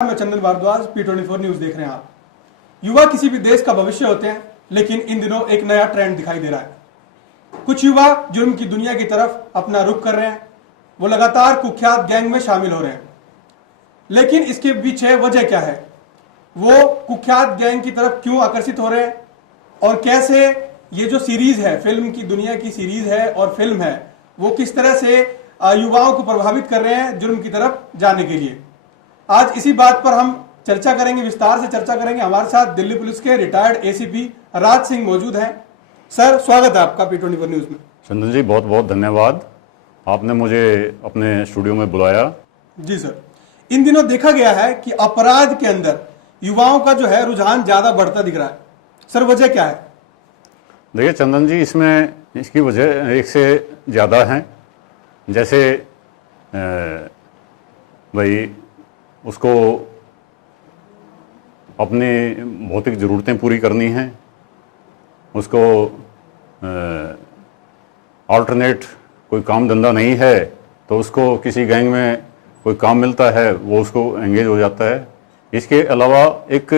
मैं चंदन Bhardwaj, P24 news देख रहे हैं आप। युवा किसी भी देश का भविष्य होते हैं, लेकिन इन दिनों एक नया ट्रेंड दिखाई दे रहा है। कुछ युवा जुर्म की दुनिया की तरफ अपना रुख कर रहे हैं। वो लगातार कुख्यात गैंग में शामिल हो रहे हैं, लेकिन इसके पीछे वजह क्या है? वो कुख्यात गैंग की तरफ क्यों आकर्षित हो रहे हैं और कैसे ये जो सीरीज है, फिल्म की दुनिया की सीरीज है और फिल्म है, वो किस तरह से युवाओं को प्रभावित कर रहे हैं जुर्म की तरफ जाने के लिए। आज इसी बात पर हम चर्चा करेंगे, विस्तार से चर्चा करेंगे। हमारे साथ दिल्ली पुलिस के रिटायर्ड एसीपी राज सिंह मौजूद हैं। सर, स्वागत है आपका P24 न्यूज में। चंदन जी, बहुत बहुत धन्यवाद, आपने मुझे अपने स्टूडियो में बुलाया। जी सर, इन दिनों देखा गया है कि अपराध के अंदर युवाओं का जो है रुझान ज्यादा बढ़ता दिख रहा है। सर, वजह क्या है? देखिए चंदन जी, इसकी वजह एक से ज़्यादा हैं। जैसे भाई उसको अपनी भौतिक ज़रूरतें पूरी करनी हैं, उसको अल्टरनेट कोई काम धंधा नहीं है तो उसको किसी गैंग में कोई काम मिलता है, वो उसको एंगेज हो जाता है। इसके अलावा एक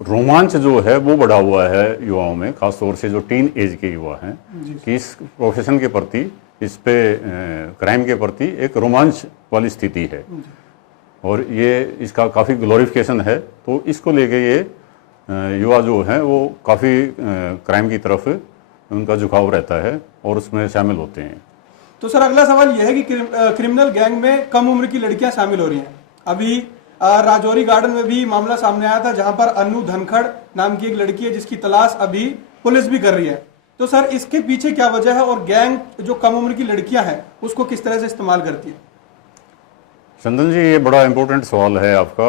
रोमांच जो है वो बढ़ा हुआ है युवाओं में, ख़ासतौर से जो टीन एज के युवा हैं, कि इस प्रोफेशन के प्रति, इस पे क्राइम के प्रति एक रोमांच वाली स्थिति है और ये इसका काफ़ी ग्लोरिफिकेशन है। तो इसको लेके ये युवा जो हैं वो काफ़ी क्राइम की तरफ उनका झुकाव रहता है और उसमें शामिल होते हैं। तो सर, अगला सवाल यह है कि क्रिमिनल गैंग में कम उम्र की लड़कियां शामिल हो रही हैं। अभी राजौरी गार्डन में भी मामला सामने आया था, जहां पर अनु धनखड़ नाम की एक लड़की है जिसकी तलाश अभी पुलिस भी कर रही है। तो सर, इसके पीछे क्या वजह है और गैंग जो कम उम्र की लड़कियां हैं उसको किस तरह से इस्तेमाल करती है? चंदन जी, ये बड़ा इम्पोर्टेंट सवाल है आपका।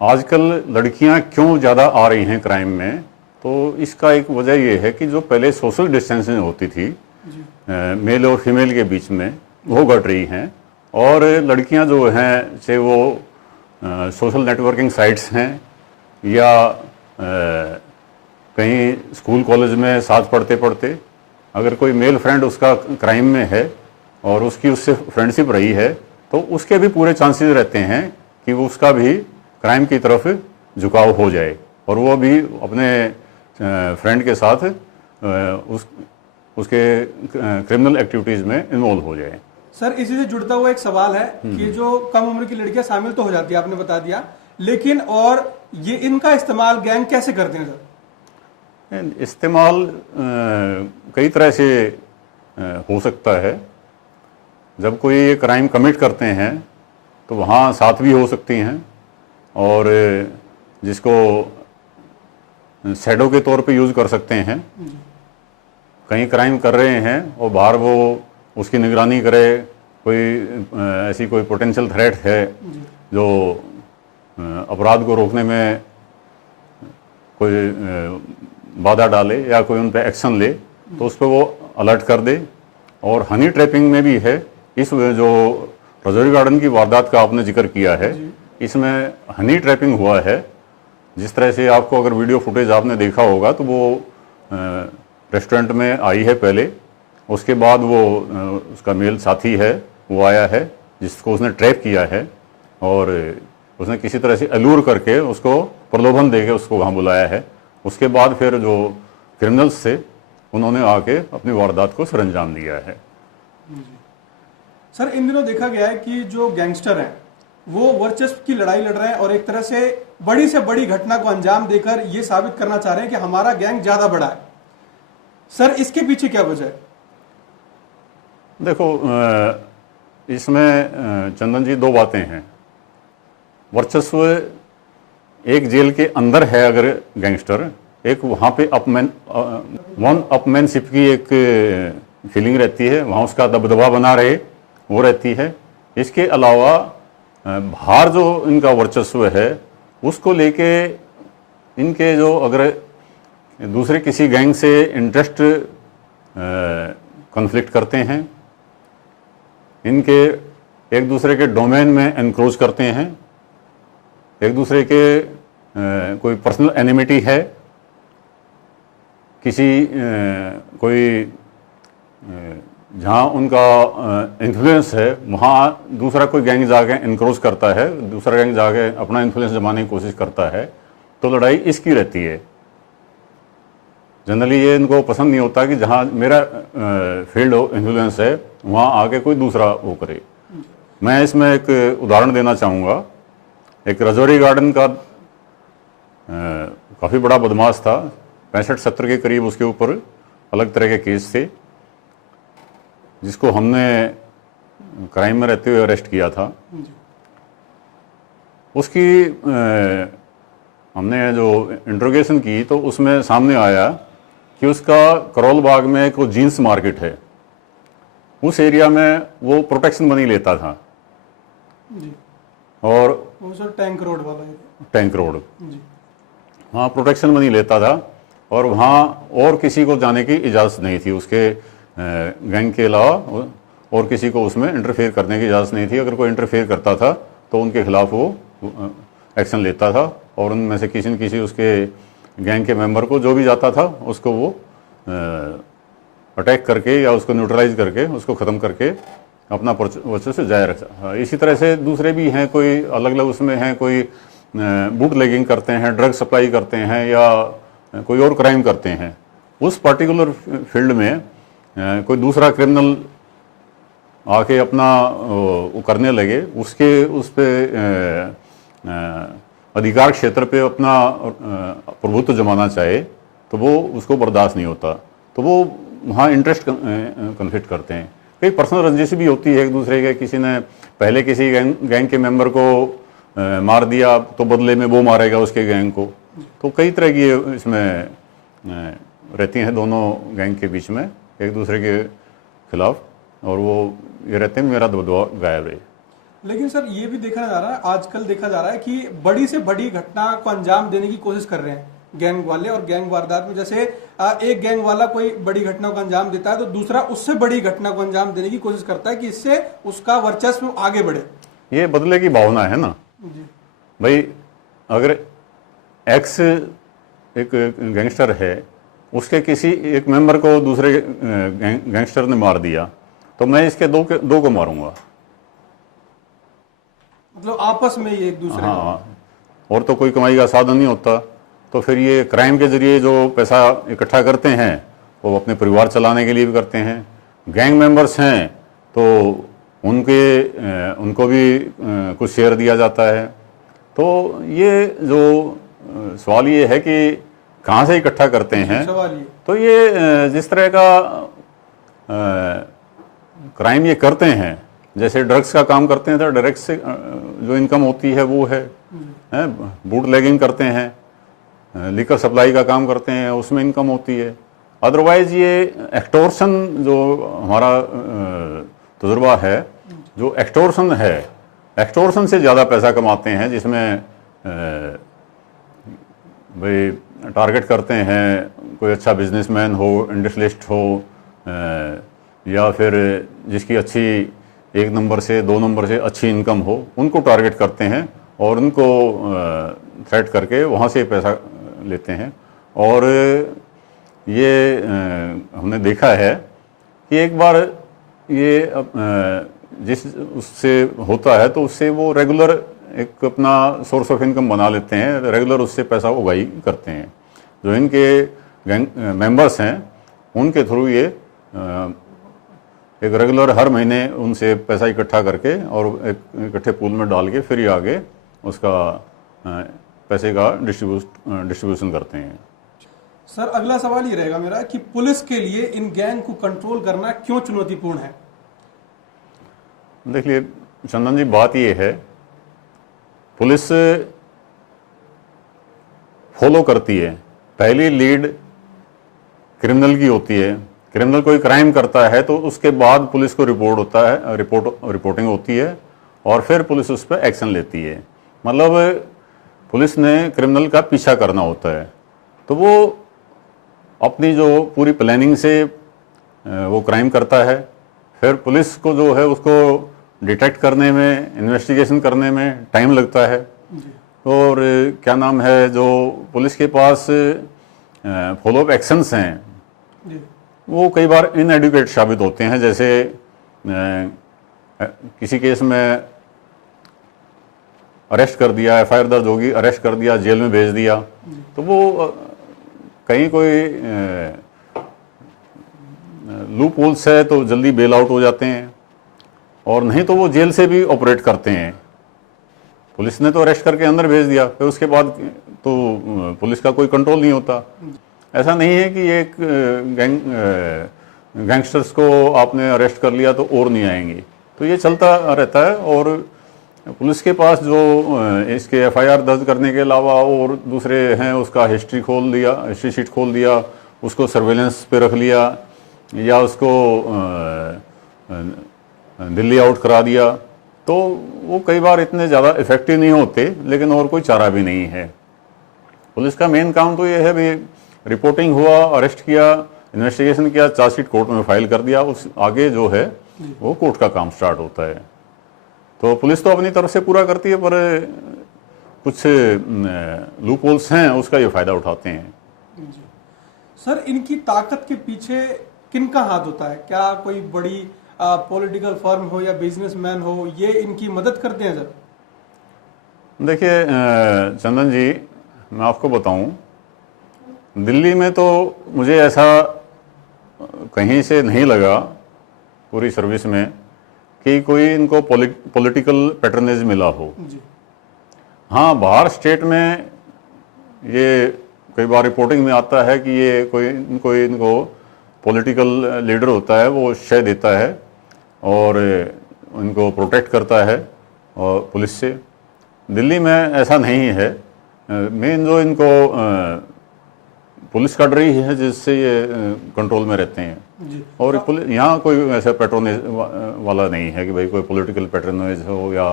आजकल लड़कियां क्यों ज़्यादा आ रही हैं क्राइम में? तो इसका एक वजह ये है कि जो पहले सोशल डिस्टेंसिंग होती थी मेल और फीमेल के बीच में, वो घट रही हैं और लड़कियां जो हैं से वो सोशल नेटवर्किंग साइट्स हैं या कहीं स्कूल कॉलेज में साथ पढ़ते पढ़ते अगर कोई मेल फ्रेंड उसका क्राइम में है और उसकी उससे फ्रेंडशिप रही है तो उसके भी पूरे चांसेस रहते हैं कि वो उसका भी क्राइम की तरफ झुकाव हो जाए और वो भी अपने फ्रेंड के साथ उसके क्रिमिनल एक्टिविटीज़ में इन्वॉल्व हो जाए। सर, इसी से जुड़ता हुआ एक सवाल है कि जो कम उम्र की लड़कियां शामिल तो हो जाती है, आपने बता दिया, लेकिन और ये इनका इस्तेमाल गैंग कैसे करते हैं सर? इस्तेमाल कई तरह से हो सकता है। जब कोई ये क्राइम कमिट करते हैं तो वहाँ साथ भी हो सकती हैं और जिसको शैडो के तौर पे यूज़ कर सकते हैं। कहीं क्राइम कर रहे हैं और बाहर वो उसकी निगरानी करे, कोई ऐसी कोई पोटेंशियल थ्रेट है जो अपराध को रोकने में कोई बाधा डाले या कोई उन पर एक्शन ले तो उस पर वो अलर्ट कर दे। और हनी ट्रैपिंग में भी है। इस जो राजौरी गार्डन की वारदात का आपने जिक्र किया है, इसमें हनी ट्रैपिंग हुआ है। जिस तरह से आपको अगर वीडियो फुटेज आपने देखा होगा तो वो रेस्टोरेंट में आई है पहले, उसके बाद वो उसका मेल साथी है वो आया है जिसको उसने ट्रैप किया है और उसने किसी तरह से अलूर करके उसको प्रलोभन देके उसको वहाँ बुलाया है। उसके बाद फिर जो क्रिमिनल्स थे उन्होंने आके अपनी वारदात को सरंजाम दिया है। सर, इन दिनों देखा गया है कि जो गैंगस्टर हैं वो वर्चस्व की लड़ाई लड़ रहे हैं और एक तरह से बड़ी घटना को अंजाम देकर ये साबित करना चाह रहे हैं कि हमारा गैंग ज्यादा बड़ा है। सर, इसके पीछे क्या वजह है? देखो, इसमें चंदन जी दो बातें हैं। वर्चस्व एक जेल के अंदर है अगर गैंगस्टर, एक वहाँ पे वन अपमैनशिप की एक फीलिंग रहती है, वहाँ उसका दबदबा बना रहे वो रहती है। इसके अलावा बाहर जो इनका वर्चस्व है उसको लेके इनके जो अगर दूसरे किसी गैंग से इंटरेस्ट कॉन्फ्लिक्ट करते हैं, इनके एक दूसरे के डोमेन में एनक्रोच करते हैं, एक दूसरे के कोई पर्सनल एनिमिटी है, किसी कोई जहाँ उनका इन्फ्लुएंस है वहाँ दूसरा कोई गैंग जाके इनक्रोच करता है, दूसरा गैंग जाके अपना इन्फ्लुएंस जमाने की कोशिश करता है, तो लड़ाई इसकी रहती है। जनरली ये इनको पसंद नहीं होता कि जहाँ मेरा फील्ड इन्फ्लुएंस है वहाँ आके कोई दूसरा वो करे। मैं इसमें एक उदाहरण देना चाहूँगा। एक रजौरी गार्डन का काफ़ी बड़ा बदमाश था, 65-70 के करीब उसके ऊपर अलग तरह के केस थे, जिसको हमने क्राइम में रहते हुए अरेस्ट किया था। उसकी हमने जो इंट्रोगेशन की तो उसमें सामने आया कि उसका करोल बाग में एक जीन्स मार्केट है, उस एरिया में वो प्रोटेक्शन मनी लेता था जी। और वो सर टैंक रोड वाला है। टैंक रोड, जी। वहाँ प्रोटेक्शन मनी लेता था और वहाँ और किसी को जाने की इजाज़त नहीं थी, उसके गैंग के अलावा और किसी को उसमें इंटरफेयर करने की इजाज़त नहीं थी। अगर कोई इंटरफेयर करता था तो उनके खिलाफ वो एक्शन लेता था और उनमें से किसी न किसी उसके गैंग के मेंबर को जो भी जाता था उसको वो अटैक करके या उसको न्यूट्रलाइज करके उसको ख़त्म करके अपना वर्चस्व जारी रखता। इसी तरह से दूसरे भी हैं, कोई अलग अलग उसमें हैं, कोई बूट लेगिंग करते हैं, ड्रग सप्लाई करते हैं या कोई और क्राइम करते हैं। उस पर्टिकुलर फील्ड में कोई दूसरा क्रिमिनल आके अपना वो करने लगे, उसके उस पर अधिकार क्षेत्र पे अपना प्रभुत्व जमाना चाहे तो वो उसको बर्दाश्त नहीं होता, तो वो वहाँ इंटरेस्ट कन्फ्लिक्ट करते हैं। कई पर्सनल रंजिश भी होती है एक दूसरे के, किसी ने पहले किसी गैंग के मेंबर को मार दिया तो बदले में वो मारेगा उसके गैंग को। तो कई तरह की इसमें रहती हैं दोनों गैंग के बीच में एक दूसरे के खिलाफ, और वो ये रहते हैं मेरा दबदबा गायब है। लेकिन सर ये भी देखा जा रहा है, आजकल देखा जा रहा है कि बड़ी से बड़ी घटना को अंजाम देने की कोशिश कर रहे हैं गैंग वाले, और गैंग वारदात में जैसे एक गैंग वाला कोई बड़ी घटना को अंजाम देता है तो दूसरा उससे बड़ी घटना को अंजाम देने की कोशिश करता है कि इससे उसका वर्चस्व आगे बढ़े। ये बदले की भावना है ना जी। भाई, अगर एक्स एक गैंगस्टर है, उसके किसी एक मेंबर को दूसरे गैंगस्टर ने मार दिया तो मैं इसके दो को मारूंगा, मतलब आपस में ये एक दूसरे। हाँ, और तो कोई कमाई का साधन नहीं होता। तो फिर ये क्राइम के जरिए जो पैसा इकट्ठा करते हैं वो अपने परिवार चलाने के लिए भी करते हैं। गैंग मेंबर्स हैं तो उनको भी कुछ शेयर दिया जाता है। तो ये जो सवाल ये है कि कहाँ से इकट्ठा करते हैं, तो ये जिस तरह का क्राइम ये करते हैं, जैसे ड्रग्स का काम करते हैं तो ड्रग्स से जो इनकम होती है वो है, बूट लेगिंग करते हैं, लिकर सप्लाई का काम करते हैं, उसमें इनकम होती है। अदरवाइज ये एक्सटॉर्शन जो हमारा तजुर्बा है, जो एक्सटॉर्शन है, एक्सटॉर्शन से ज़्यादा पैसा कमाते हैं, जिसमें भाई टारगेट करते हैं कोई अच्छा बिजनेसमैन हो, इंडस्ट्रियलिस्ट हो, या फिर जिसकी अच्छी 1 नंबर से 2 नंबर से अच्छी इनकम हो, उनको टारगेट करते हैं और उनको थ्रेट करके वहाँ से पैसा लेते हैं। और ये हमने देखा है कि एक बार ये जिस उससे होता है तो उससे वो रेगुलर एक अपना सोर्स ऑफ इनकम बना लेते हैं, रेगुलर उससे पैसा उगाही करते हैं। जो इनके गैंग मेंबर्स हैं उनके थ्रू ये एक रेगुलर हर महीने उनसे पैसा इकट्ठा करके और एक इकट्ठे पूल में डाल के फिर ये आगे उसका पैसे का डिस्ट्रीब्यूशन करते हैं। सर अगला सवाल ये रहेगा मेरा कि पुलिस के लिए इन गैंग को कंट्रोल करना क्यों चुनौतीपूर्ण है? देखिए चंदन जी, बात ये है, पुलिस फॉलो करती है, पहली लीड क्रिमिनल की होती है। क्रिमिनल कोई क्राइम करता है तो उसके बाद पुलिस को रिपोर्ट होता है, रिपोर्टिंग होती है और फिर पुलिस उस पर एक्शन लेती है। मतलब पुलिस ने क्रिमिनल का पीछा करना होता है, तो वो अपनी जो पूरी प्लानिंग से वो क्राइम करता है, फिर पुलिस को जो है उसको डिटेक्ट करने में, इन्वेस्टिगेशन करने में टाइम लगता है। और क्या नाम है, जो पुलिस के पास फॉलोअप एक्शंस हैं, वो कई बार इनएडुकेट साबित होते हैं। जैसे किसी केस में अरेस्ट कर दिया, एफआईआर दर्ज होगी, अरेस्ट कर दिया, जेल में भेज दिया, तो वो कहीं कोई लूप होल्स है तो जल्दी बेल आउट हो जाते हैं, और नहीं तो वो जेल से भी ऑपरेट करते हैं। पुलिस ने तो अरेस्ट करके अंदर भेज दिया, फिर उसके बाद तो पुलिस का कोई कंट्रोल नहीं होता। ऐसा नहीं है कि एक गैंगस्टर्स को आपने अरेस्ट कर लिया तो और नहीं आएंगे, तो ये चलता रहता है। और पुलिस के पास जो इसके एफआईआर दर्ज करने के अलावा और दूसरे हैं, उसका हिस्ट्री शीट खोल दिया, उसको सर्वेलेंस पे रख लिया, या उसको दिल्ली आउट करा दिया, तो वो कई बार इतने ज़्यादा इफेक्टिव नहीं होते, लेकिन और कोई चारा भी नहीं है। पुलिस का मेन काम तो ये है भी रिपोर्टिंग हुआ, अरेस्ट किया, इन्वेस्टिगेशन किया, चार्जशीट कोर्ट में फाइल कर दिया, उस आगे जो है वो कोर्ट का काम स्टार्ट होता है। तो पुलिस तो अपनी तरफ से पूरा करती है, पर कुछ लूप होल्स हैं, उसका ये फायदा उठाते हैं। सर, इनकी ताकत के पीछे किनका हाथ होता है? क्या कोई बड़ी पॉलिटिकल फर्म हो या बिजनेसमैन हो, ये इनकी मदद करते हैं सर? देखिए चंदन जी, मैं आपको बताऊं, दिल्ली में तो मुझे ऐसा कहीं से नहीं लगा पूरी सर्विस में कि कोई इनको पॉलिटिकल पैटर्नेज मिला हो जी। हाँ, बाहर स्टेट में ये कई बार रिपोर्टिंग में आता है कि ये कोई इनको पॉलिटिकल लीडर होता है, वो शय देता है और इनको प्रोटेक्ट करता है और पुलिस से। दिल्ली में ऐसा नहीं है। मेन जो इनको पुलिस का डर ही है जिससे ये कंट्रोल में रहते हैं जी। और यहाँ कोई ऐसा पैट्रोनेज वाला नहीं है कि भाई कोई पॉलिटिकल पैट्रोनेज हो या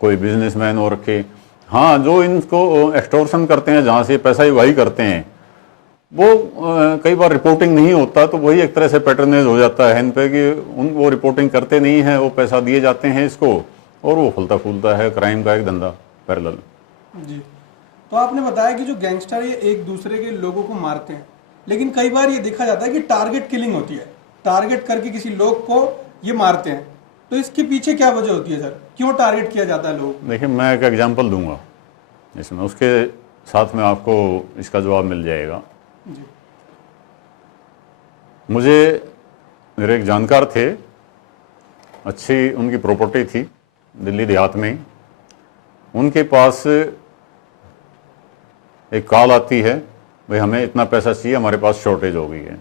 कोई बिजनेसमैन हो रखे। हाँ, जो इनको एक्सटॉर्शन करते हैं, जहाँ से पैसा ही वही करते हैं, वो कई बार रिपोर्टिंग नहीं होता, तो वही एक तरह से पैटर्नेज हो जाता है इन पे कि वो रिपोर्टिंग करते नहीं हैं, वो पैसा दिए जाते हैं इसको, और वो फलता फूलता है क्राइम का एक धंधा पैरेलल। जी। तो आपने बताया कि जो गैंगस्टर ये एक दूसरे के लोगों को मारते हैं, लेकिन कई बार ये देखा जाता है कि टारगेट किलिंग होती है, टारगेट करके किसी लोग को ये मारते हैं, तो इसके पीछे क्या वजह होती है सर? क्यों टारगेट किया जाता है लोग? देखिए, मैं एक एग्जाम्पल दूंगा इसमें, उसके साथ में आपको इसका जवाब मिल जाएगा। जी। मुझे मेरे एक जानकार थे, अच्छी उनकी प्रॉपर्टी थी दिल्ली देहात में। उनके पास एक कॉल आती है, भाई हमें इतना पैसा चाहिए, हमारे पास शॉर्टेज हो गई है।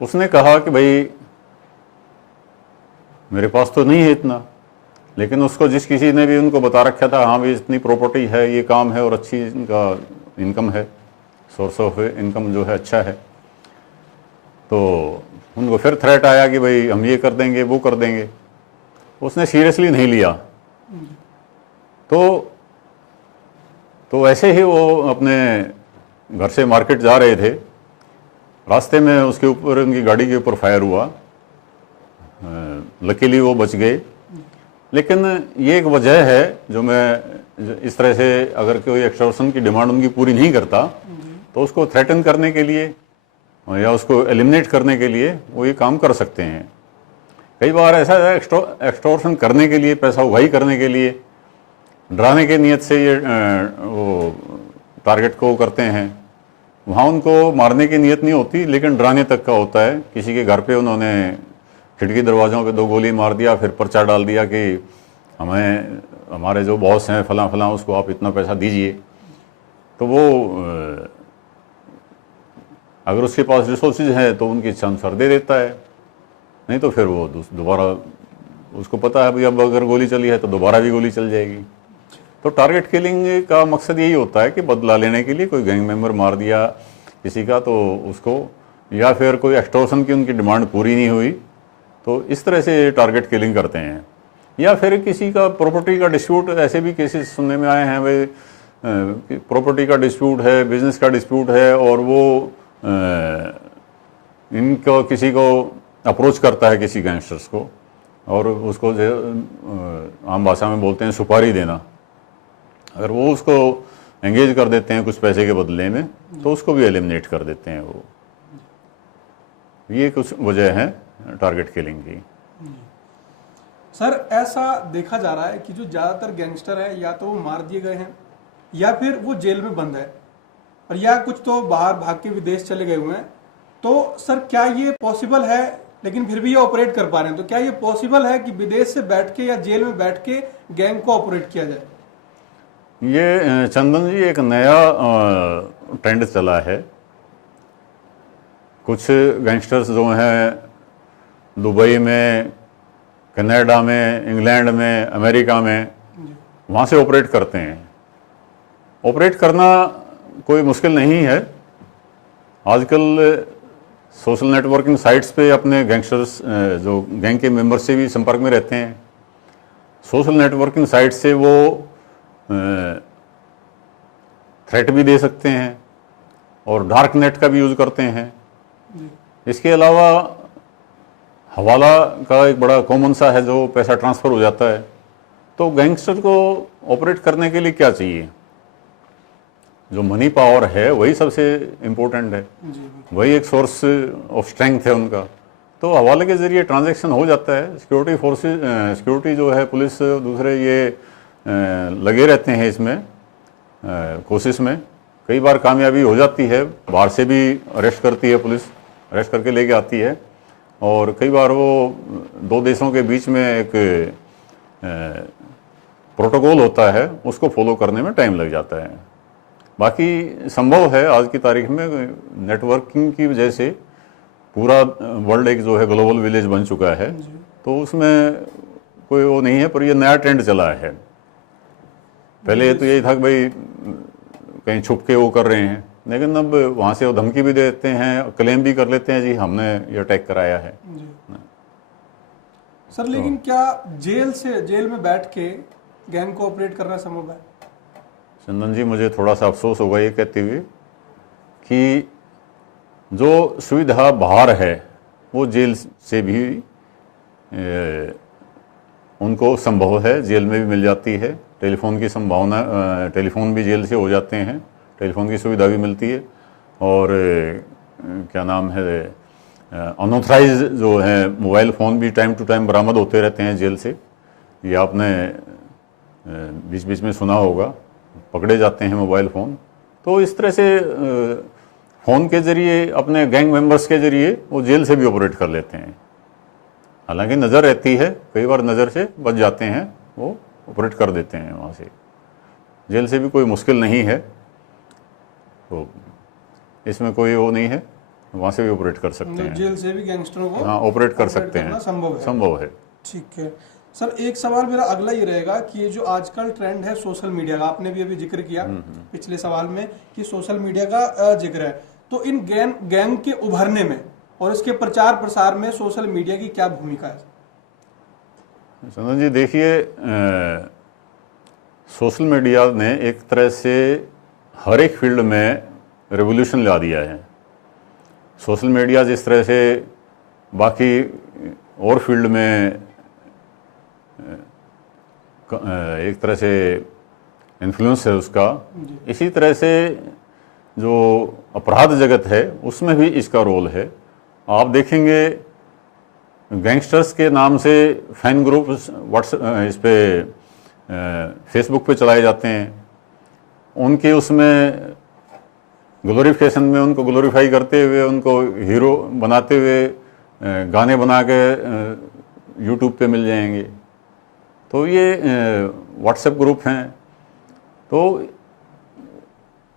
उसने कहा कि भाई मेरे पास तो नहीं है इतना, लेकिन उसको जिस किसी ने भी उनको बता रखा था, हाँ भाई इतनी प्रॉपर्टी है, ये काम है और अच्छी इनका इनकम है, सोर्स ऑफ इनकम जो है अच्छा है, तो उनको फिर थ्रेट आया कि भाई हम ये कर देंगे, वो कर देंगे। उसने सीरियसली नहीं लिया। तो ऐसे ही वो अपने घर से मार्केट जा रहे थे, रास्ते में उसके ऊपर, उनकी गाड़ी के ऊपर फायर हुआ। लकीली वो बच गए। लेकिन ये एक वजह है जो मैं इस तरह से, अगर कोई एक्सटॉर्शन की डिमांड उनकी पूरी नहीं करता, तो उसको थ्रेटन करने के लिए या उसको एलिमिनेट करने के लिए वो ये काम कर सकते हैं। कई बार ऐसा है, एक्सटॉर्शन करने के लिए, पैसा उगाही करने के लिए, डराने के नियत से ये वो टारगेट को करते हैं। वहाँ उनको मारने की नियत नहीं होती, लेकिन डराने तक का होता है। किसी के घर पे उन्होंने खिड़की दरवाज़ों पे 2 गोली मार दिया, फिर पर्चा डाल दिया कि हमें, हमारे जो बॉस हैं फलां फलां, उसको आप इतना पैसा दीजिए। तो वो अगर उसके पास रिसोर्सेज हैं तो उनकी इच्छा अनुसार दे देता है, नहीं तो फिर वो दोबारा, उसको पता है भाई अब अगर गोली चली है तो दोबारा भी गोली चल जाएगी। तो टारगेट किलिंग का मकसद यही होता है कि बदला लेने के लिए कोई गैंग मेंबर मार दिया किसी का, तो उसको, या फिर कोई एक्सटॉर्शन की उनकी डिमांड पूरी नहीं हुई, तो इस तरह से टारगेट किलिंग करते हैं। या फिर किसी का प्रॉपर्टी का डिस्प्यूट, ऐसे भी केसेस सुनने में आए हैं भाई, प्रॉपर्टी का डिस्प्यूट है, बिजनेस का डिस्प्यूट है, और वो इनको किसी को अप्रोच करता है, किसी गैंगस्टर्स को, और उसको आम भाषा में बोलते हैं सुपारी देना। अगर वो उसको एंगेज कर देते हैं कुछ पैसे के बदले में, तो उसको भी एलिमिनेट कर देते हैं वो। ये कुछ वजह है टारगेट किलिंग की। सर ऐसा देखा जा रहा है कि जो ज़्यादातर गैंगस्टर है या तो वो मार दिए गए हैं या फिर वो जेल में बंद है और या कुछ तो बाहर भाग के विदेश चले गए हुए हैं। तो सर क्या ये पॉसिबल है, लेकिन फिर भी ये ऑपरेट कर पा रहे हैं, तो क्या ये पॉसिबल है कि विदेश से बैठ के या जेल में बैठ के गैंग को ऑपरेट किया जाए? ये चंदन जी एक नया ट्रेंड चला है। कुछ गैंगस्टर्स जो हैं दुबई में, कनाडा में, इंग्लैंड में, अमेरिका में, वहाँ से ऑपरेट करते हैं। ऑपरेट करना कोई मुश्किल नहीं है। आजकल सोशल नेटवर्किंग साइट्स पे अपने गैंगस्टर्स जो गैंग के मेंबर से भी संपर्क में रहते हैं। सोशल नेटवर्किंग साइट से वो थ्रेट भी दे सकते हैं और डार्क नेट का भी यूज़ करते हैं। इसके अलावा हवाला का एक बड़ा कॉमन सा है जो पैसा ट्रांसफ़र हो जाता है। तो गैंगस्टर को ऑपरेट करने के लिए क्या चाहिए? जो मनी पावर है वही सबसे इम्पोर्टेंट है, वही एक सोर्स ऑफ स्ट्रेंथ है उनका। तो हवाले के ज़रिए ट्रांजैक्शन हो जाता है। सिक्योरिटी फोर्सेस, सिक्योरिटी जो है, पुलिस दूसरे ये लगे रहते हैं इसमें कोशिश में। कई बार कामयाबी हो जाती है, बाहर से भी अरेस्ट करती है पुलिस, अरेस्ट करके लेके आती है। और कई बार वो दो देशों के बीच में एक प्रोटोकॉल होता है, उसको फॉलो करने में टाइम लग जाता है। बाकी संभव है आज की तारीख में नेटवर्किंग की वजह से पूरा वर्ल्ड एक जो है ग्लोबल विलेज बन चुका है, तो उसमें कोई वो नहीं है। पर ये नया ट्रेंड चला है। पहले तो यही था कि भाई कहीं छुप के वो कर रहे हैं, लेकिन अब वहाँ से वो धमकी भी दे देते हैं, क्लेम भी कर लेते हैं जी हमने ये अटैक कराया है। सर लेकिन क्या जेल में बैठ के गैंग को ऑपरेट करना संभव है? चंदन जी मुझे थोड़ा सा अफसोस होगा ये कहते हुए कि जो सुविधा बाहर है वो जेल से भी उनको संभव है, जेल में भी मिल जाती है। टेलीफोन की संभावना, टेलीफोन भी जेल से हो जाते हैं, टेलीफोन की सुविधा भी मिलती है। और क्या नाम है, अनऑथराइज जो है मोबाइल फ़ोन भी टाइम टू टाइम बरामद होते रहते हैं जेल से। ये आपने बीच बीच में सुना होगा, पकड़े जाते हैं मोबाइल फ़ोन। तो इस तरह से फ़ोन के ज़रिए अपने गैंग मेंबर्स के ज़रिए वो जेल से भी ऑपरेट कर लेते हैं। हालांकि नज़र रहती है, कई बार नज़र से बच जाते हैं, वो ऑपरेट कर देते हैं वहाँ से। जेल से भी कोई मुश्किल नहीं है, तो इसमें कोई वो नहीं है, वहाँ से भी ऑपरेट कर सकते हैं। जेल से भी गैंगस्टरों को हाँ ऑपरेट कर सकते हैं, संभव है। ठीक है सर, एक सवाल मेरा अगला ये रहेगा कि ये जो आजकल ट्रेंड है सोशल मीडिया का, आपने भी अभी जिक्र किया पिछले सवाल में कि सोशल मीडिया का जिक्र है, तो इन गैंग के उभरने में और इसके प्रचार प्रसार में सोशल मीडिया की क्या भूमिका है? चंदन जी देखिए, सोशल मीडिया ने एक तरह से हर एक फील्ड में रेवोल्यूशन ला दिया है। सोशल मीडिया जिस तरह से बाकी और फील्ड में एक तरह से इन्फ्लुएंस है उसका, इसी तरह से जो अपराध जगत है उसमें भी इसका रोल है। आप देखेंगे गैंगस्टर्स के नाम से फैन ग्रुप इस पे फेसबुक पे चलाए जाते हैं। उनके उसमें ग्लोरिफिकेशन में उनको ग्लोरीफाई करते हुए, उनको हीरो बनाते हुए गाने बना के यूट्यूब पे मिल जाएंगे। तो ये व्हाट्सएप ग्रुप हैं। तो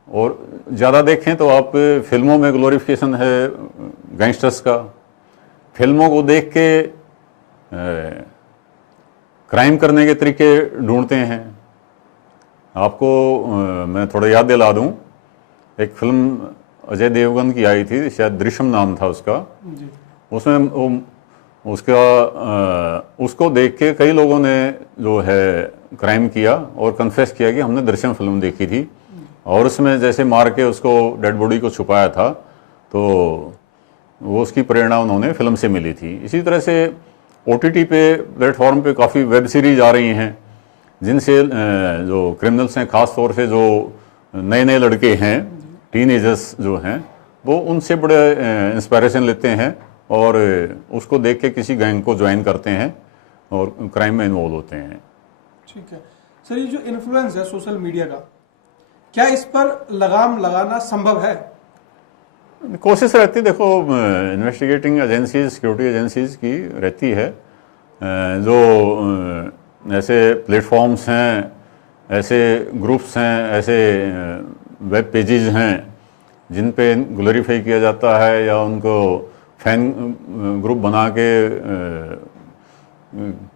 और ज़्यादा देखें तो आप फिल्मों में ग्लोरिफिकेशन है गैंगस्टर्स का। फिल्मों को देख के क्राइम करने के तरीके ढूंढते हैं। आपको मैं थोड़ा याद दिला दूं, एक फिल्म अजय देवगन की आई थी, शायद दृश्यम नाम था उसका। उसमें उसको देख के कई लोगों ने जो है क्राइम किया और कन्फेस किया कि हमने दृश्यम फिल्म देखी थी और उसमें जैसे मार के उसको डेड बॉडी को छुपाया था, तो वो उसकी प्रेरणा उन्होंने फिल्म से मिली थी। इसी तरह से OTT पे प्लेटफॉर्म पे काफ़ी वेब सीरीज आ रही हैं जिनसे जो क्रिमिनल्स हैं, ख़ास तौर से जो नए नए लड़के हैं, टीनेजर्स जो हैं, वो उनसे बड़े इंस्पायरेशन लेते हैं और उसको देख के किसी गैंग को ज्वाइन करते हैं और क्राइम में इन्वॉल्व होते हैं। ठीक है सर, ये जो इन्फ्लुएंस है सोशल मीडिया का, क्या इस पर लगाम लगाना संभव है? कोशिश रहती, देखो इन्वेस्टिगेटिंग एजेंसीज, सिक्योरिटी एजेंसीज की रहती है, जो ऐसे प्लेटफॉर्म्स हैं, ऐसे ग्रुप्स हैं, ऐसे वेब पेजेस हैं जिन पे ग्लोरीफाई किया जाता है या उनको फैन ग्रुप बना के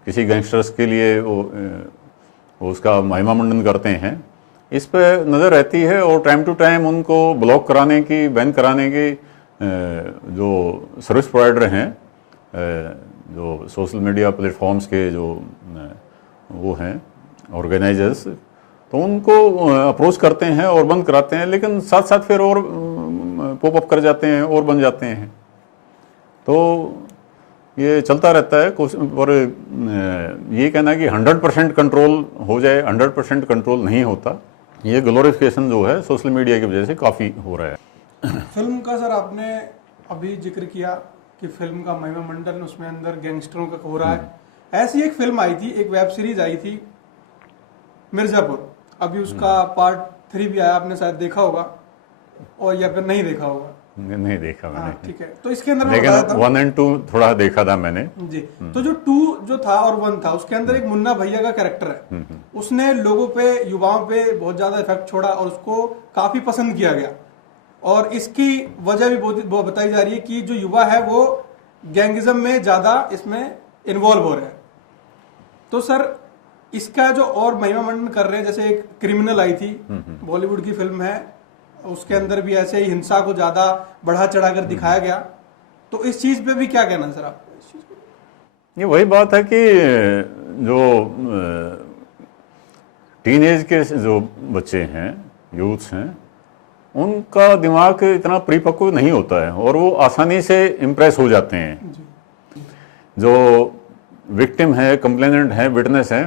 किसी गैंगस्टर्स के लिए वो उसका महिमा मंडन करते हैं। इस पे नज़र रहती है और टाइम टू टाइम उनको ब्लॉक कराने की, बैन कराने की जो सर्विस प्रोवाइडर हैं, जो सोशल मीडिया प्लेटफॉर्म्स के जो वो हैं ऑर्गेनाइजर्स, तो उनको अप्रोच करते हैं और बंद कराते हैं, लेकिन साथ साथ फिर और पॉप अप कर जाते हैं और बन जाते हैं। तो ये चलता रहता है। और ये कहना कि 100% कंट्रोल हो जाए, 100% कंट्रोल नहीं होता। ये ग्लोरिफिकेशन जो है सोशल मीडिया की वजह से काफ़ी हो रहा है। फिल्म का सर आपने अभी जिक्र किया कि फिल्म का महिमा मंडन, उसमें अंदर गैंगस्टरों का हो रहा है। ऐसी एक फिल्म आई थी, एक वेब सीरीज आई थी मिर्जापुर, अभी उसका पार्ट 3 भी आया, आपने शायद देखा होगा और या फिर नहीं देखा होगा। नहीं देखा मैंने। ठीक है, तो इसके अंदर लेकिन 1 और 2 थोड़ा देखा था मैंने जी। तो जो 2 जो था और 1 था, उसके अंदर एक मुन्ना भैया का कैरेक्टर है, उसने लोगों पे, युवाओं पे बहुत ज्यादा इफेक्ट छोड़ा और उसको काफी पसंद किया गया। और इसकी वजह भी बहुत बताई जा रही है कि जो युवा है वो गैंगिज्म में ज्यादा इसमें इन्वॉल्व हो रहे हैं। तो सर इसका जो और महिमा मंडन कर रहे हैं, जैसे एक क्रिमिनल आई थी, बॉलीवुड की फिल्म है, उसके अंदर भी ऐसे ही हिंसा को ज्यादा बढ़ा चढ़ा कर दिखाया गया। तो इस चीज पे भी क्या कहना है सर आप? ये वही बात है कि जो टीनेज के जो बच्चे हैं, यूथ्स हैं, उनका दिमाग इतना परिपक्व नहीं होता है और वो आसानी से इम्प्रेस हो जाते हैं। जो विक्टिम है, कंप्लेनेंट है, विटनेस है,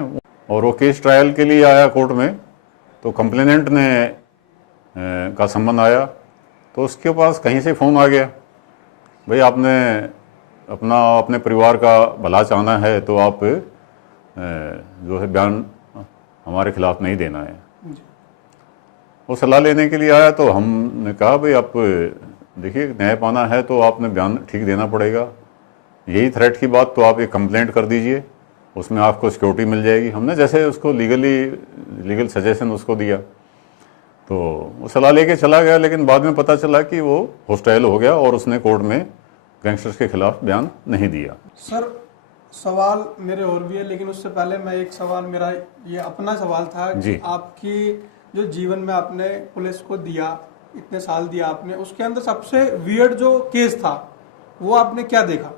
और वो केस ट्रायल के लिए आया कोर्ट में, तो कंप्लेनेंट ने का संबंध आया तो उसके पास कहीं से फ़ोन आ गया, भाई आपने अपने परिवार का भला चाहना है तो आप जो है बयान हमारे खिलाफ नहीं देना है। वो सलाह लेने के लिए आया तो हमने कहा भाई आप देखिए, न्याय पाना है तो आपने बयान ठीक देना पड़ेगा। यही थ्रेट की बात, तो आप एक कंप्लेंट कर दीजिए, उसमें आपको सिक्योरिटी मिल जाएगी। हमने जैसे उसको लीगल सजेशन उसको दिया, तो वो सलाह लेके चला गया, लेकिन बाद में पता चला कि वो हॉस्टाइल हो गया और उसने कोर्ट में गैंगस्टर्स के खिलाफ बयान नहीं दिया। सर सवाल मेरे और भी है, लेकिन उससे पहले मैं एक सवाल, मेरा ये अपना सवाल था कि आपकी जो जीवन में आपने पुलिस को दिया, इतने साल दिया आपने, उसके अंदर सबसे वियर्ड जो केस था वो आपने क्या देखा?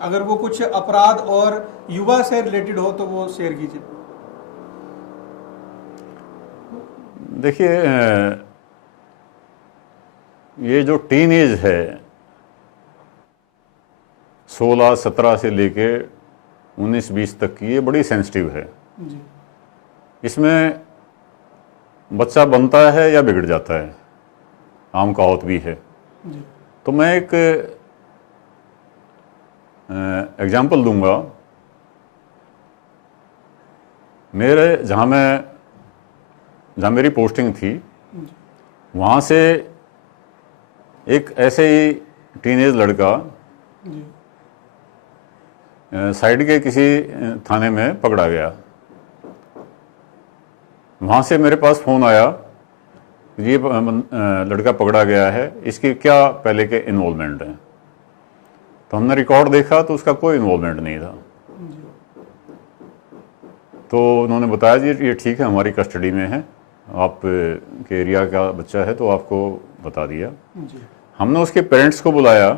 अगर वो कुछ अपराध और युवा से रिलेटेड हो तो वो शेयर कीजिए। देखिए, ये जो टीन एज है 16-17 से लेके 19-20 तक की, ये बड़ी सेंसिटिव है जी। इसमें बच्चा बनता है या बिगड़ जाता है, आम कहावत भी है जी। तो मैं एक एग्जाम्पल दूंगा। जहाँ मेरी पोस्टिंग थी, वहाँ से एक ऐसे ही टीनेज लड़का साइड के किसी थाने में पकड़ा गया। वहाँ से मेरे पास फ़ोन आया, ये लड़का पकड़ा गया है, इसकी क्या पहले के इन्वॉल्वमेंट है। तो हमने रिकॉर्ड देखा तो उसका कोई इन्वॉल्वमेंट नहीं था। तो उन्होंने बताया जी ये ठीक है, हमारी कस्टडी में है, आप के एरिया का बच्चा है तो आपको बता दिया। हमने उसके पेरेंट्स को बुलाया,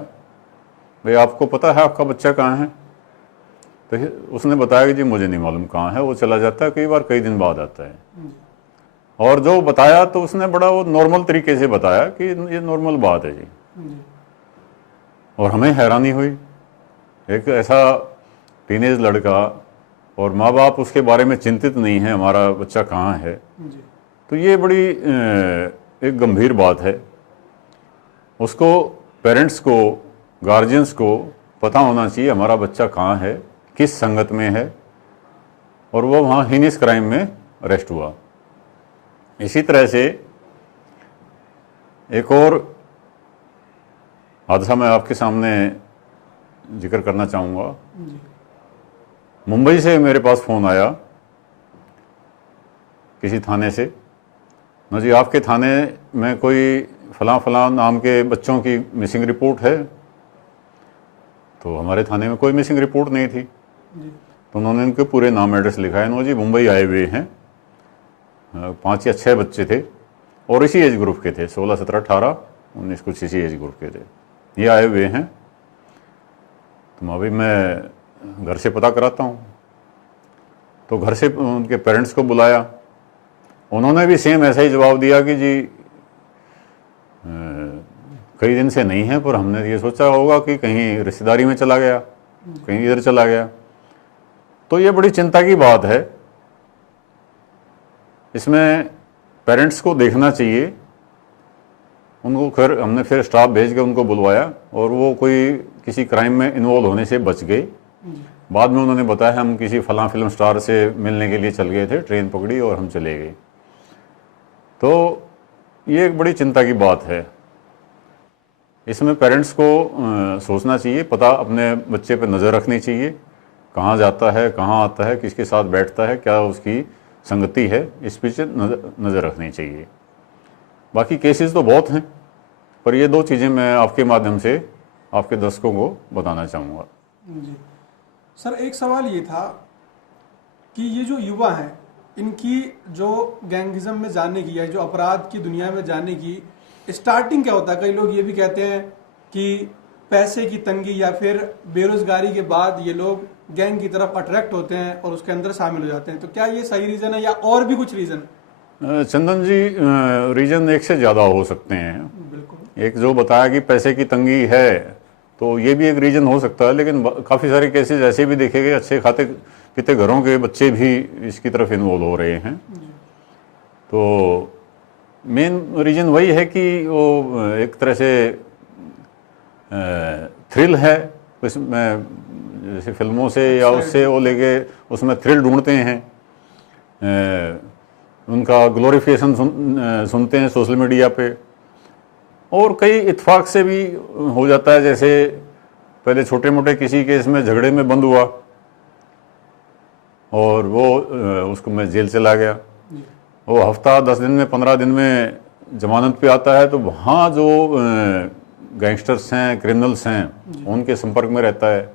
भाई आपको पता है आपका बच्चा कहाँ है? तो उसने बताया कि जी मुझे नहीं मालूम कहाँ है, वो चला जाता है, कई बार कई दिन बाद आता है। और जो बताया तो उसने बड़ा वो नॉर्मल तरीके से बताया कि ये नॉर्मल बात है जी। और हमें हैरानी हुई, एक ऐसा टीनेज लड़का और माँ बाप उसके बारे में चिंतित नहीं है हमारा बच्चा कहाँ है, तो ये बड़ी एक गंभीर बात है। उसको, पेरेंट्स को, गार्जियंस को पता होना चाहिए हमारा बच्चा कहाँ है, किस संगत में है, और वो वहाँ हीनियस क्राइम में अरेस्ट हुआ। इसी तरह से एक और हादसा मैं आपके सामने जिक्र करना चाहूँगा। मुंबई से मेरे पास फ़ोन आया किसी थाने से, ना जी आपके थाने में कोई फलां फलां नाम के बच्चों की मिसिंग रिपोर्ट है। तो हमारे थाने में कोई मिसिंग रिपोर्ट नहीं थी। तो उन्होंने उनके पूरे नाम एड्रेस लिखा है, नो जी मुंबई आए हुए हैं, 5 या 6 बच्चे थे और इसी एज ग्रुप के थे, 16, 17, 18, 19 कुछ इसी एज ग्रुप के थे, ये आए हुए हैं। तो अभी मैं घर से पता कराता हूँ। तो घर से उनके पेरेंट्स को बुलाया, उन्होंने भी सेम ऐसा ही जवाब दिया कि जी कई दिन से नहीं है, पर हमने ये सोचा होगा कि कहीं रिश्तेदारी में चला गया, कहीं इधर चला गया। तो ये बड़ी चिंता की बात है। इसमें पेरेंट्स को देखना चाहिए। उनको हमने फिर स्टाफ भेज के उनको बुलवाया और वो कोई किसी क्राइम में इन्वॉल्व होने से बच गए। बाद में उन्होंने बताया हम किसी फलां फिल्म स्टार से मिलने के लिए चल गए थे, ट्रेन पकड़ी और हम चले गए। तो ये एक बड़ी चिंता की बात है। इसमें पेरेंट्स को सोचना चाहिए, पता अपने बच्चे पे नज़र रखनी चाहिए, कहाँ जाता है, कहाँ आता है, किसके साथ बैठता है, क्या उसकी संगति है, इस पीछे नज़र रखनी चाहिए। बाकी केसेस तो बहुत हैं, पर ये 2 चीज़ें मैं आपके माध्यम से आपके दर्शकों को बताना चाहूँगा। जी सर, एक सवाल ये था कि ये जो युवा हैं, इनकी जो गैंगिज्म में जाने की या जो अपराध की दुनिया में जाने की स्टार्टिंग क्या होता है? कई लोग ये भी कहते हैं कि पैसे की तंगी या फिर बेरोजगारी के बाद ये लोग गैंग की तरफ अट्रैक्ट होते हैं और उसके अंदर शामिल हो जाते हैं। तो क्या ये सही रीज़न है या और भी कुछ रीज़न? चंदन जी, रीजन एक से ज़्यादा हो सकते हैं। बिल्कुल। एक जो बताया कि पैसे की तंगी है, तो ये भी एक रीजन हो सकता है, लेकिन काफ़ी सारे केसेस ऐसे भी देखे गए, अच्छे खाते पीते घरों के बच्चे भी इसकी तरफ इन्वॉल्व हो रहे हैं। तो मेन रीजन वही है कि वो एक तरह से थ्रिल है इसमें, जैसे फिल्मों से या उससे वो लेके उसमें थ्रिल ढूंढते हैं, उनका ग्लोरिफिकेशन सुनते हैं सोशल मीडिया पे, और कई इत्फाक से भी हो जाता है। जैसे पहले छोटे मोटे किसी केस में झगड़े में बंद हुआ और वो उसको मैं जेल चला गया, वो हफ्ता 10 दिन में 15 दिन में जमानत पे आता है, तो वहाँ जो गैंगस्टर्स हैं, क्रिमिनल्स हैं, उनके संपर्क में रहता है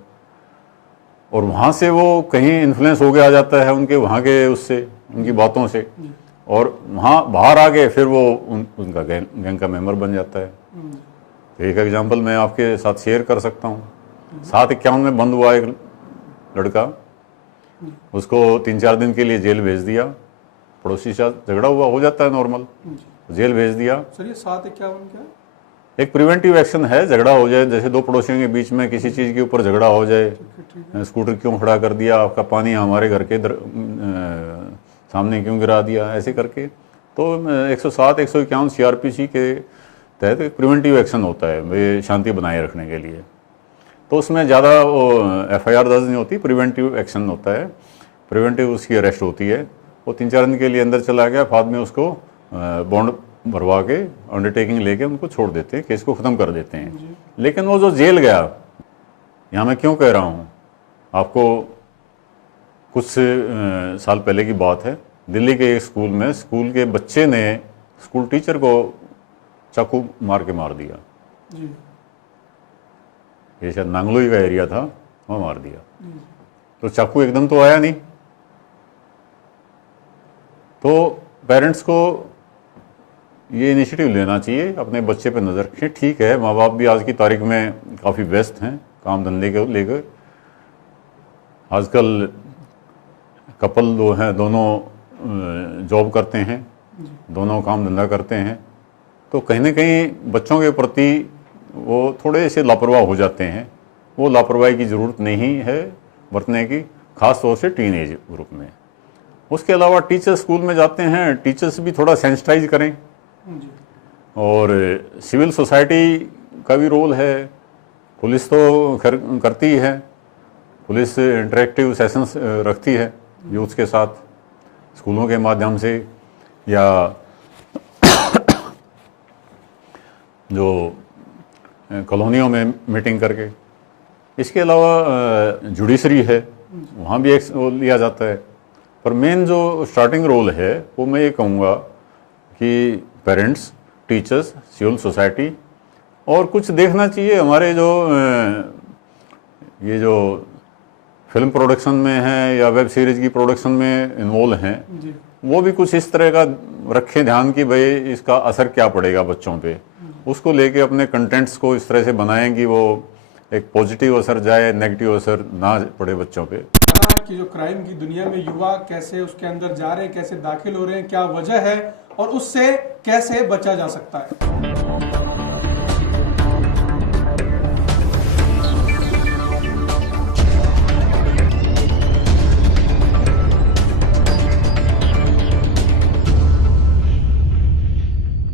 और वहाँ से वो कहीं इन्फ्लुएंस हो गया आ जाता है उनके वहाँ के उससे, उनकी बातों से, और वहाँ बाहर आ गए फिर वो उनका गैंग का मेंबर बन जाता है। तो एक एग्जांपल मैं आपके साथ शेयर कर सकता हूँ। 751 में बंद हुआ एक लड़का, उसको 3-4 दिन के लिए जेल भेज दिया, पड़ोसी से झगड़ा हुआ, हो जाता है नॉर्मल, जेल भेज दिया। सर ये 751 क्या? एक प्रिवेंटिव एक्शन है, झगड़ा हो जाए, जैसे 2 पड़ोसियों के बीच में किसी चीज़ के ऊपर झगड़ा हो जाए, स्कूटर क्यों खड़ा कर दिया, आपका पानी हमारे घर के सामने क्यों गिरा दिया, ऐसे करके। तो 107, 151 CRPC के तहत एक प्रिवेंटिव एक्शन होता है वे शांति बनाए रखने के लिए। तो उसमें ज़्यादा FIR दर्ज नहीं होती, प्रिवेंटिव एक्शन होता है, प्रिवेंटिव उसकी अरेस्ट होती है। वो 3-4 दिन के लिए अंदर चला गया, बाद में उसको बॉन्ड भरवा के अंडरटेकिंग लेके उनको छोड़ देते हैं, केस को ख़त्म कर देते हैं। लेकिन वो जो जेल गया, यहाँ मैं क्यों कह रहा हूँ आपको, कुछ साल पहले की बात है, दिल्ली के एक स्कूल में स्कूल के बच्चे ने स्कूल टीचर को चाकू मार के मार दिया। ये शायद नांगलोई का एरिया था, वहाँ मार दिया। तो चाकू एकदम तो आया नहीं। तो पेरेंट्स को ये इनिशिएटिव लेना चाहिए, अपने बच्चे पे नज़र रखें। ठीक है, माँ बाप भी आज की तारीख में काफ़ी व्यस्त हैं काम धंधे को लेकर। आजकल कपल जो हैं दोनों जॉब करते हैं, दोनों काम धंधा करते हैं, तो कहीं ना कहीं बच्चों के प्रति वो थोड़े से लापरवाह हो जाते हैं। वो लापरवाही की ज़रूरत नहीं है बरतने की, ख़ास तौर से टीनेज ग्रुप में। उसके अलावा टीचर स्कूल में जाते हैं, टीचर्स भी थोड़ा सेंसिटाइज करें, और सिविल सोसाइटी का भी रोल है, पुलिस तो खैर करती है, पुलिस इंटरेक्टिव सेशंस रखती है यूथ के साथ स्कूलों के माध्यम से, या जो कॉलोनियों में मीटिंग करके। इसके अलावा जुडिशरी है, वहाँ भी एक रोल लिया जाता है। पर मेन जो स्टार्टिंग रोल है वो मैं ये कहूँगा कि पेरेंट्स, टीचर्स, सिविल सोसाइटी, और कुछ देखना चाहिए हमारे जो ये जो फिल्म प्रोडक्शन में है या वेब सीरीज की प्रोडक्शन में इन्वॉल्व हैं, वो भी कुछ इस तरह का रखें ध्यान कि भाई इसका असर क्या पड़ेगा बच्चों पे, उसको लेके अपने कंटेंट्स को इस तरह से बनाएं कि वो एक पॉजिटिव असर जाए, नेगेटिव असर ना पड़े बच्चों पे। कि जो क्राइम की दुनिया में युवा कैसे उसके अंदर जा रहे हैं, कैसे दाखिल हो रहे हैं, क्या वजह है और उससे कैसे बचा जा सकता है।